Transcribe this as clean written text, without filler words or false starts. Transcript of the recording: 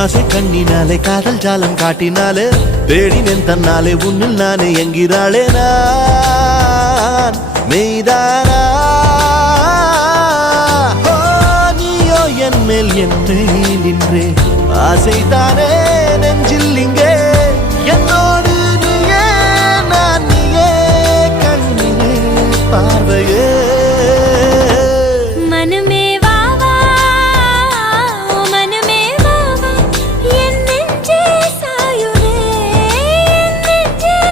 உன்னாசை கண்ணினாலே காதல் ஜாலம் காட்டினாலே தேடினேன் தன்னாலே உன்னில் நானே என்கிறாளே நான் மெய்தானா நீயோ என் மேல் என்றே நின்றே ஆசைதானே